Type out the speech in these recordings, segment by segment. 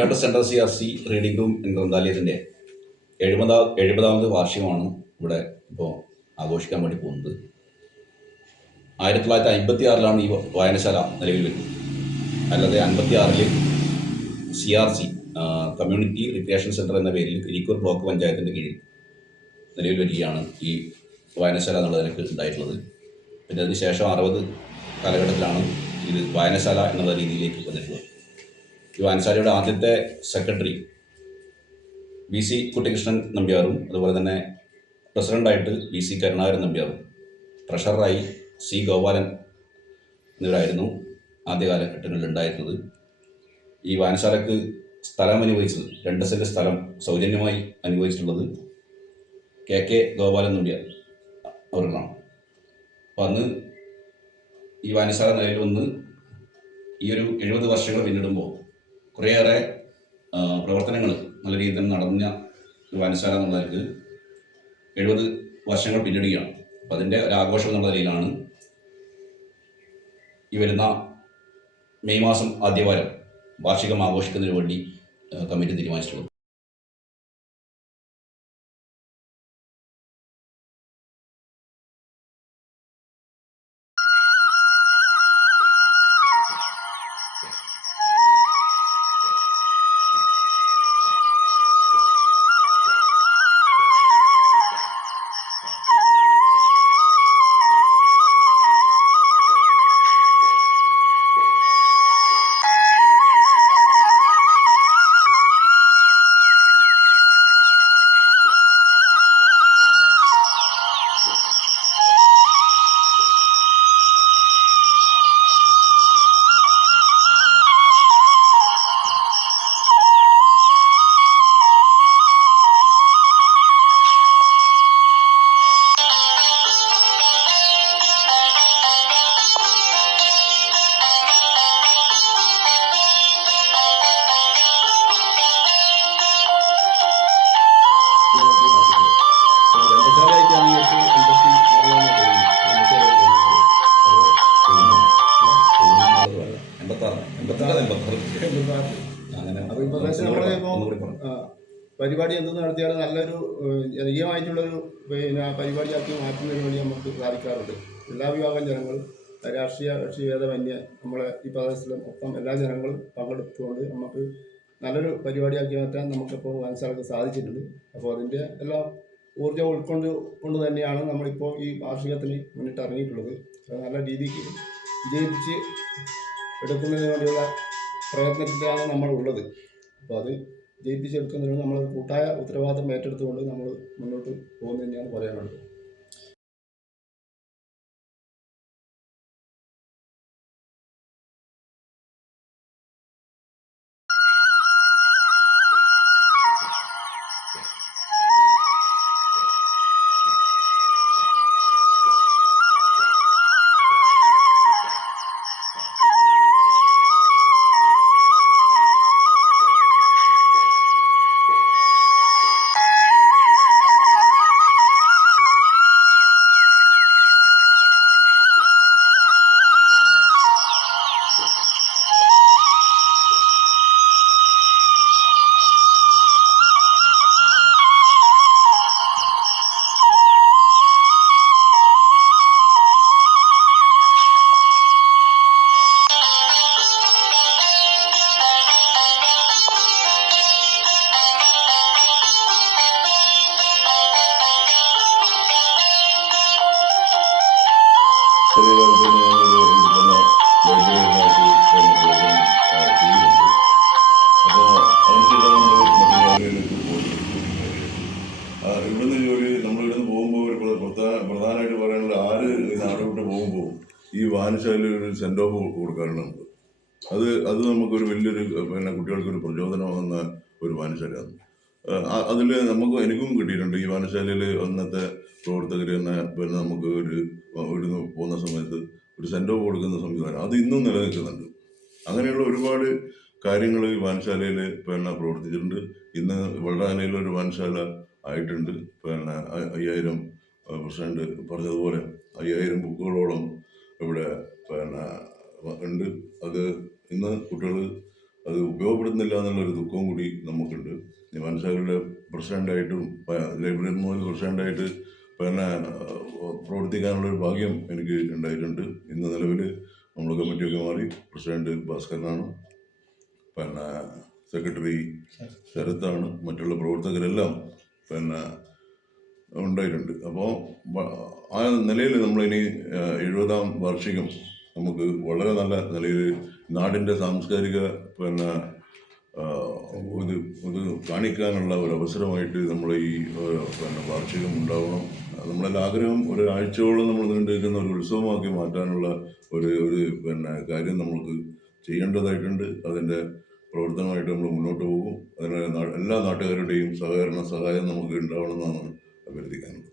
Kuttiattoor central CRC reading room and ഗ്രന്ഥാലയത്തിൻ്റെ 70ാമത് വാർഷികമാണ് ഇവിടെ ഇപ്പോൾ ആഘോഷിക്കാൻ വേണ്ടി പോകുന്നത്. 1956 ഈ വായനശാല നിലവിൽ വരുന്നത്. അല്ലാതെ 56 CRC കമ്മ്യൂണിറ്റി റിക്രിയേഷൻ സെൻറ്റർ എന്ന പേരിൽ ഇരിക്കൂർ ബ്ലോക്ക് പഞ്ചായത്തിൻ്റെ കീഴിൽ നിലവിൽ വരികയാണ് ഈ വായനശാല എന്നുള്ള നിലക്ക് ഉണ്ടായിട്ടുള്ളത്. പിന്നെ അതിനുശേഷം 60 കാലഘട്ടത്തിലാണ് ഇത് വായനശാല എന്നുള്ള രീതിയിലേക്ക് വന്നിട്ടുള്ളത്. ഈ വായനശാലയുടെ ആദ്യത്തെ സെക്രട്ടറി VC കുട്ടികൃഷ്ണൻ നമ്പ്യാറും അതുപോലെ തന്നെ പ്രസിഡൻ്റായിട്ട് VC കരുണാകരൻ നമ്പ്യാറും ട്രഷററായി C ഗോപാലൻ എന്നിവരായിരുന്നു ആദ്യ കാലഘട്ടങ്ങളിൽ ഉണ്ടായിരുന്നത്. ഈ വായനശാലക്ക് സ്ഥലം അനുവദിച്ചത് 2 സെൻറ്റ് സ്ഥലം സൗജന്യമായി അനുവദിച്ചിട്ടുള്ളത് KK ഗോപാലൻ നമ്പ്യാർ അവർക്കാണ്. അപ്പോൾ അന്ന് ഈ വായനശാല നിലയിൽ വന്ന് ഈ ഒരു 70 വർഷങ്ങൾ പിന്നിടുമ്പോൾ കുറേയേറെ പ്രവർത്തനങ്ങൾ നല്ല രീതിയിൽ നടന്ന വായനശാല എന്നുള്ളവർക്ക് 70 വർഷങ്ങൾ പിന്നിടുകയാണ്. അപ്പം അതിൻ്റെ ഒരു ആഘോഷം എന്നുള്ള നിലയിലാണ് ഈ വരുന്ന മെയ് മാസം ആദ്യവാരം വാർഷികം ആഘോഷിക്കുന്നതിന് വേണ്ടി കമ്മിറ്റി തീരുമാനിച്ചിട്ടുള്ളത്. പരിപാടി എന്തെന്ന് നടത്തിയാൽ നല്ലൊരു ജനകീയമായിട്ടുള്ളൊരു പരിപാടിയാക്കി മാറ്റുന്നതിന് വേണ്ടി നമുക്ക് സാധിക്കാറുണ്ട്. എല്ലാ വിഭാഗം ജനങ്ങളും രാഷ്ട്രീയ കക്ഷി ഭേദമന്യേ നമ്മളെ ഈ പ്രദേശത്തിലും മൊത്തം എല്ലാ ജനങ്ങളും പങ്കെടുത്തുകൊണ്ട് നമുക്ക് നല്ലൊരു പരിപാടിയാക്കി മാറ്റാൻ നമുക്കിപ്പോൾ മനസ്സിലാക്കാൻ സാധിച്ചിട്ടുണ്ട്. അപ്പോൾ അതിൻ്റെ എല്ലാ ഊർജ്ജം ഉൾക്കൊണ്ട് തന്നെയാണ് നമ്മളിപ്പോൾ ഈ വാർഷികത്തിന് മുന്നിട്ട് ഇറങ്ങിയിട്ടുള്ളത്. നല്ല രീതിക്ക് വിജയിപ്പിച്ച് എടുക്കുന്നതിന് വേണ്ടിയുള്ള പ്രയത്നത്തിലാണ് നമ്മളുള്ളത്. അപ്പോൾ അത് ജയിപ്പിച്ചെടുക്കുന്നതിന് നമ്മൾ കൂട്ടായ ഉത്തരവാദിത്വം ഏറ്റെടുത്തുകൊണ്ട് നമ്മൾ മുന്നോട്ട് പോകുന്നത് തന്നെയാണ് പറയാനുള്ളത്. ഇവിടുന്ന് നമ്മളിവിടുന്ന് പോകുമ്പോൾ ഒരു പ്രധാനമായിട്ട് പറയാനുള്ള ആര് നാട് വിട്ട് പോകുമ്പോൾ ഈ വായനശാലയിൽ ഒരു സെൻഡ് ഓഫ് കൊടുക്കാറുണ്ട് നമുക്ക്. അത് നമുക്കൊരു വലിയൊരു കുട്ടികൾക്കൊരു പ്രചോദനമാകുന്ന ഒരു വായനശാലയാണ്. അതിൽ എനിക്കും കിട്ടിയിട്ടുണ്ട്. ഈ വായനശാലയിൽ അന്നത്തെ പ്രവർത്തകർ തന്നെ നമുക്ക് ഇവിടുന്ന് പോകുന്ന സമയത്ത് ഒരു സെൻഡ് ഓഫ് കൊടുക്കുന്ന സംവിധാനം അത് ഇന്നും നിലനിൽക്കുന്നുണ്ട്. അങ്ങനെയുള്ള ഒരുപാട് കാര്യങ്ങൾ ഈ വായനശാലയിൽ പ്രവർത്തിച്ചിട്ടുണ്ട്. ഇന്ന് വളരാനയിൽ ഒരു വായനശാല ആയിട്ടുണ്ട്. 5000 പ്രസിഡന്റ് പറഞ്ഞതുപോലെ 5000 ബുക്കുകളോളം ഇവിടെ ഉണ്ട്. അത് ഇന്ന് കുട്ടികൾ അത് ഉപയോഗപ്പെടുന്നില്ല എന്നുള്ളൊരു ദുഃഖവും കൂടി നമുക്കുണ്ട്. വായനശാലയുടെ പ്രസിഡൻ്റായിട്ടും ലൈബ്രറി മുതൽ പ്രസിഡൻ്റായിട്ട് പിന്നെ പ്രവർത്തിക്കാനുള്ളൊരു ഭാഗ്യം എനിക്ക് ഉണ്ടായിട്ടുണ്ട്. ഇന്ന് നിലവിൽ നമ്മൾ കമ്മിറ്റിയൊക്കെ മാറി പ്രസിഡന്റ് ഭാസ്കരനാണ്, പിന്നെ സെക്രട്ടറി ശരത്താണ്, മറ്റുള്ള പ്രവർത്തകരെല്ലാം പിന്നെ ഉണ്ടായിട്ടുണ്ട്. അപ്പോൾ ആ നിലയിൽ നമ്മളിനി 70-ാം വാർഷികം നമുക്ക് വളരെ നല്ല നിലയിൽ നാടിൻ്റെ സാംസ്കാരിക പിന്നെ ഇത് കാണിക്കാനുള്ള ഒരു അവസരമായിട്ട് നമ്മൾ ഈ പിന്നെ വാർഷികം ഉണ്ടാവണം. നമ്മളെല്ലാം ആഗ്രഹം ഒരാഴ്ചയോളം നമ്മൾ നീണ്ടിരിക്കുന്ന ഒരു ഉത്സവമാക്കി മാറ്റാനുള്ള ഒരു പിന്നെ കാര്യം നമുക്ക് ചെയ്യേണ്ടതായിട്ടുണ്ട്. അതിൻ്റെ പ്രവർത്തനമായിട്ട് നമ്മൾ മുന്നോട്ട് പോകും. അതിന് എല്ലാ നാട്ടുകാരുടെയും സഹായം നമുക്ക് ഉണ്ടാവണമെന്നാണ് അഭ്യർത്ഥിക്കാനുള്ളത്.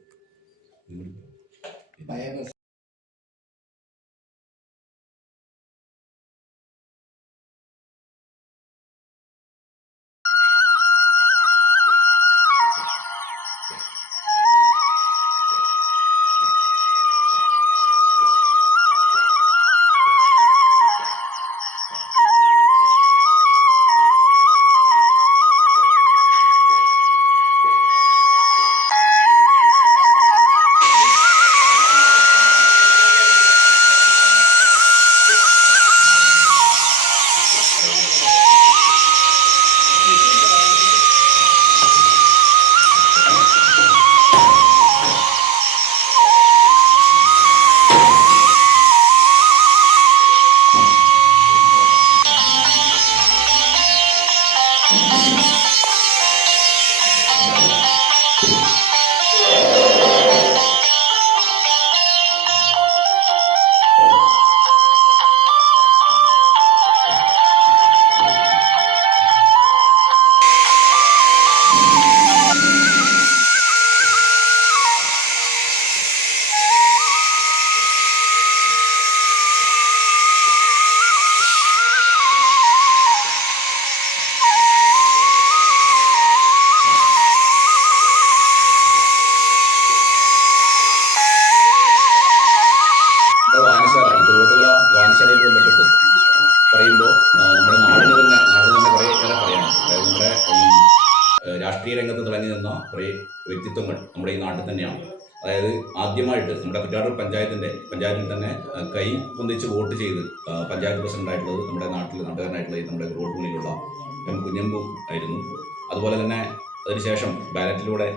വായനശാലയിൽ ബന്ധപ്പെട്ട് പറയുമ്പോൾ നമ്മുടെ നാടിന് തന്നെ കുറേ ഏറെ പറയാനുണ്ട്. അതായത് നമ്മുടെ ഈ രാഷ്ട്രീയ രംഗത്ത് തിളങ്ങി നിന്ന കുറേ വ്യക്തിത്വങ്ങൾ നമ്മുടെ ഈ നാട്ടിൽ തന്നെയാണ്. അതായത് ആദ്യമായിട്ട് നമ്മുടെ കുറ്റാടൂർ പഞ്ചായത്തിൽ തന്നെ കൈ പൊന്തിച്ച് വോട്ട് ചെയ്ത് പഞ്ചായത്ത് പ്രസിഡൻ്റായിട്ടുള്ളത് നമ്മുടെ നാട്ടുകാരനായിട്ടുള്ള നമ്മുടെ റോഡ് മുന്നിലുള്ള എം കുഞ്ഞമ്പു ആയിരുന്നു. അതുപോലെ തന്നെ അതിനുശേഷം ബാലറ്റിലൂടെ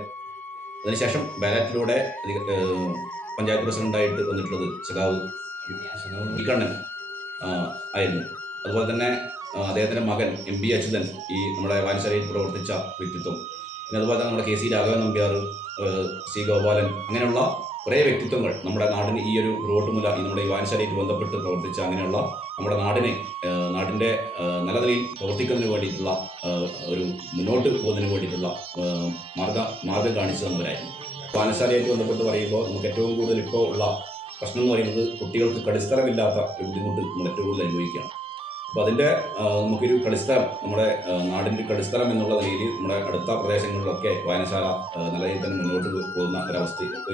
പഞ്ചായത്ത് പ്രസിഡൻ്റായിട്ട് വന്നിട്ടുള്ളത് സഖാവ് കണ്ണൻ ആയിരുന്നു. അതുപോലെ തന്നെ അദ്ദേഹത്തിൻ്റെ മകൻ MP അച്യുതൻ ഈ നമ്മുടെ വായനശാലയിൽ പ്രവർത്തിച്ച വ്യക്തിത്വം. പിന്നെ അതുപോലെ തന്നെ നമ്മുടെ KC രാഘവൻ നമ്പ്യാർ, C ഗോപാലൻ, അങ്ങനെയുള്ള കുറേ വ്യക്തിത്വങ്ങൾ നമ്മുടെ നാടിന് ഈ ഒരു റോട്ടുമുല ഈ നമ്മുടെ ഈ വായനശാലയിൽ ബന്ധപ്പെട്ട് പ്രവർത്തിച്ച അങ്ങനെയുള്ള നമ്മുടെ നാടിൻ്റെ നല്ല നിലയിൽ പ്രവർത്തിക്കുന്നതിന് വേണ്ടിയിട്ടുള്ള ഒരു മുന്നോട്ട് പോകുന്നതിന് വേണ്ടിയിട്ടുള്ള മാർഗം കാണിച്ചു തന്നവരായിരുന്നു. വായനശാലയായിട്ട് ബന്ധപ്പെട്ട് പറയുമ്പോൾ നമുക്ക് ഏറ്റവും കൂടുതൽ ഇപ്പോൾ ഉള്ള പ്രശ്നം എന്ന് പറയുന്നത് കുട്ടികൾക്ക് കളിസ്ഥലമില്ലാത്ത ഒരു ബുദ്ധിമുട്ട് നമ്മൾ ഏറ്റവും കൂടുതൽ അനുഭവിക്കുകയാണ്. അപ്പോൾ അതിൻ്റെ നമുക്കൊരു കളിസ്ഥലം, നമ്മുടെ നാടിൻ്റെ കളിസ്ഥലം എന്നുള്ള നിലയിൽ നമ്മുടെ അടുത്ത പ്രദേശങ്ങളിലൊക്കെ വായനശാല നല്ല രീതിയിൽ തന്നെ മുന്നോട്ട് പോകുന്ന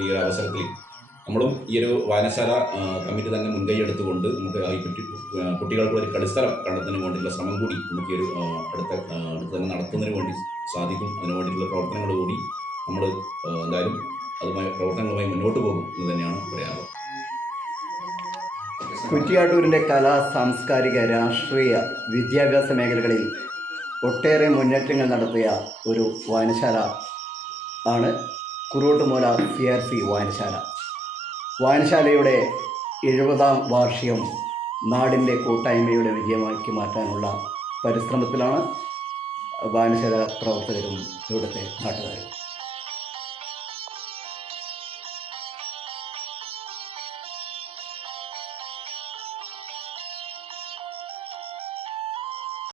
ഈ ഒരു അവസരത്തിൽ നമ്മളും ഈ ഒരു വായനശാല കമ്മിറ്റി തന്നെ മുൻകൈ എടുത്തുകൊണ്ട് നമുക്ക് ഈ കുട്ടികൾക്ക് ഒരു കളിസ്ഥലം കണ്ടെത്തുന്നതിന് വേണ്ടിയിട്ടുള്ള ശ്രമം കൂടി നമുക്ക് ഈ ഒരു അടുത്ത് തന്നെ നടത്തുന്നതിന് വേണ്ടി സാധിക്കും. അതിനു വേണ്ടിയിട്ടുള്ള പ്രവർത്തനങ്ങൾ കൂടി നമ്മൾ എന്തായാലും പ്രവർത്തനങ്ങളുമായി മുന്നോട്ട് പോകും എന്ന് തന്നെയാണ് പറയാനുള്ളത്. കുറ്റിയാട്ടൂരിൻ്റെ കലാ, സാംസ്കാരിക, രാഷ്ട്രീയ, വിദ്യാഭ്യാസ മേഖലകളിൽ ഒട്ടേറെ മുന്നേറ്റങ്ങൾ നടത്തിയ ഒരു വായനശാല ആണ് കുറുവട്ടുമൂല CRC വായനശാല. വായനശാലയുടെ 70-ാം വാർഷികം നാടിൻ്റെ കൂട്ടായ്മയുടെ വിജയമാക്കി മാറ്റാനുള്ള പരിശ്രമത്തിലാണ് വായനശാല പ്രവർത്തകരും ഇവിടുത്തെ നാട്ടുകാരും.